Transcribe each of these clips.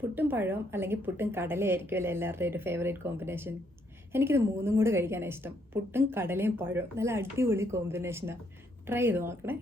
പുട്ടും പഴവും അല്ലെങ്കിൽ പുട്ടും കടലയായിരിക്കുമല്ലോ എല്ലാവരുടെയും ഒരു ഫേവറേറ്റ് കോമ്പിനേഷൻ. എനിക്കിത് മൂന്നും കൂടെ കഴിക്കാനാണ് ഇഷ്ടം. പുട്ടും കടലയും പഴവും നല്ല അടിപൊളി കോമ്പിനേഷനാണ്. ട്രൈ ചെയ്ത് നോക്കണേ.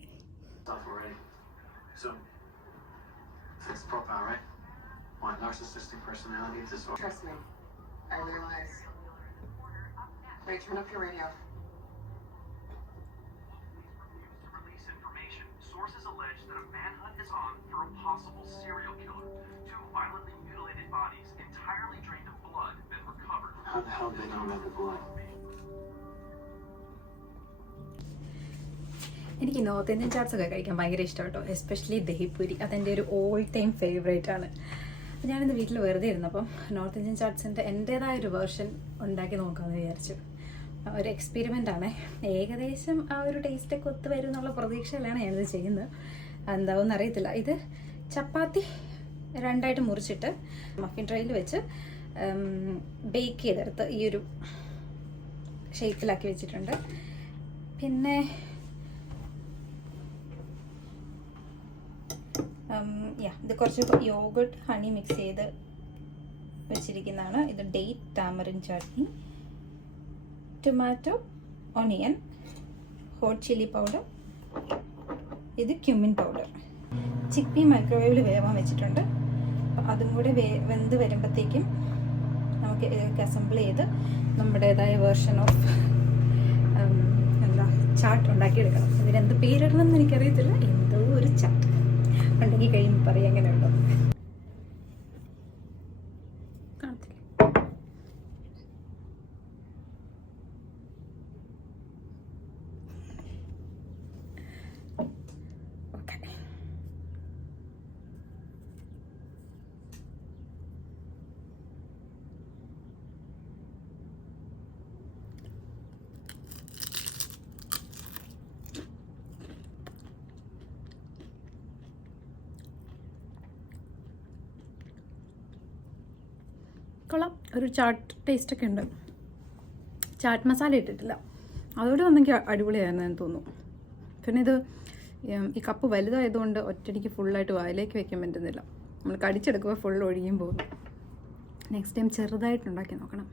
Sources allege that a manhunt is on for a possible serial killer. Two violently mutilated bodies, entirely drained of blood, been recovered. How the hell did they know about the blood? എനിക്ക് north Indian chaats ഒക്കെ കഴിക്കാൻ ഭയങ്കര ഇഷ്ടം കേട്ടോ. Especially dahipuri, അതെൻ്റെ ഒരു all time favourite ആണ്. അപ്പോൾ ഞാനിന്ന് വീട്ടിൽ വെറുതെ ഇരുന്നപ്പം നോർത്ത് ഇന്ത്യൻ ചാട്സിൻ്റെ എൻ്റേതായ ഒരു വേർഷൻ ഉണ്ടാക്കി നോക്കാമെന്ന് വിചാരിച്ചു. ഒരു എക്സ്പെരിമെൻ്റ് ആണ്. ഏകദേശം ആ ഒരു ടേസ്റ്റൊക്കെ ഒത്തു വരും എന്നുള്ള പ്രതീക്ഷയിലാണ് ഞാനിത് ചെയ്യുന്നത്. എന്താവുമെന്ന് അറിയത്തില്ല. ഇത് ചപ്പാത്തി രണ്ടായിട്ട് മുറിച്ചിട്ട് മഫിൻ ട്രേയിൽ വെച്ച് ബേക്ക് ചെയ്തെടുത്ത് ഈ ഒരു ഷേപ്പിലാക്കി വെച്ചിട്ടുണ്ട്. പിന്നെ ഇത് കുറച്ച് യോഗട്ട് ഹണി മിക്സ് ചെയ്ത് വെച്ചിരിക്കുന്നതാണ്. ഇത് date tamarind chutney, tomato, onion, hot chilli powder, ഇത് ക്യുമിൻ പൗഡർ. ചിക്പി മൈക്രോവേവിൽ വേവാൻ വെച്ചിട്ടുണ്ട്. അപ്പം അതും കൂടെ വെന്ത് വരുമ്പോഴത്തേക്കും നമുക്ക് അസംബിൾ ചെയ്ത് നമ്മുടേതായ വേർഷൻ ഓഫ് ചാട്ട് ഉണ്ടാക്കിയെടുക്കണം. ഇതിനെന്ത് പേരിടണം എന്ന് എനിക്കറിയത്തില്ല. എന്തോ ഒരു ചാട്ട് ഉണ്ടാക്കി കഴിയുമ്പോൾ പറയാം എങ്ങനെ ഉണ്ടോ. കൊള്ളാം. ഒരു ചാട്ട് ടേസ്റ്റൊക്കെ ഉണ്ട്. ചാട്ട് മസാല ഇട്ടിട്ടില്ല. അതോടെ വന്നെങ്കിൽ അടിപൊളിയായിരുന്നു എന്ന് തോന്നുന്നു. പിന്നെ ഇത് ഈ കപ്പ് വലുതായതുകൊണ്ട് ഒറ്റയ്ക്ക് ഫുള്ളായിട്ട് വായിലേക്ക് വയ്ക്കാൻ പറ്റുന്നില്ല. നമ്മൾ കടിച്ചെടുക്കുമ്പോൾ ഫുൾ ഒഴുകിയും പോകുന്നു. നെക്സ്റ്റ് ടൈം ചെറുതായിട്ടുണ്ടാക്കി നോക്കണം.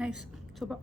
Nice, super.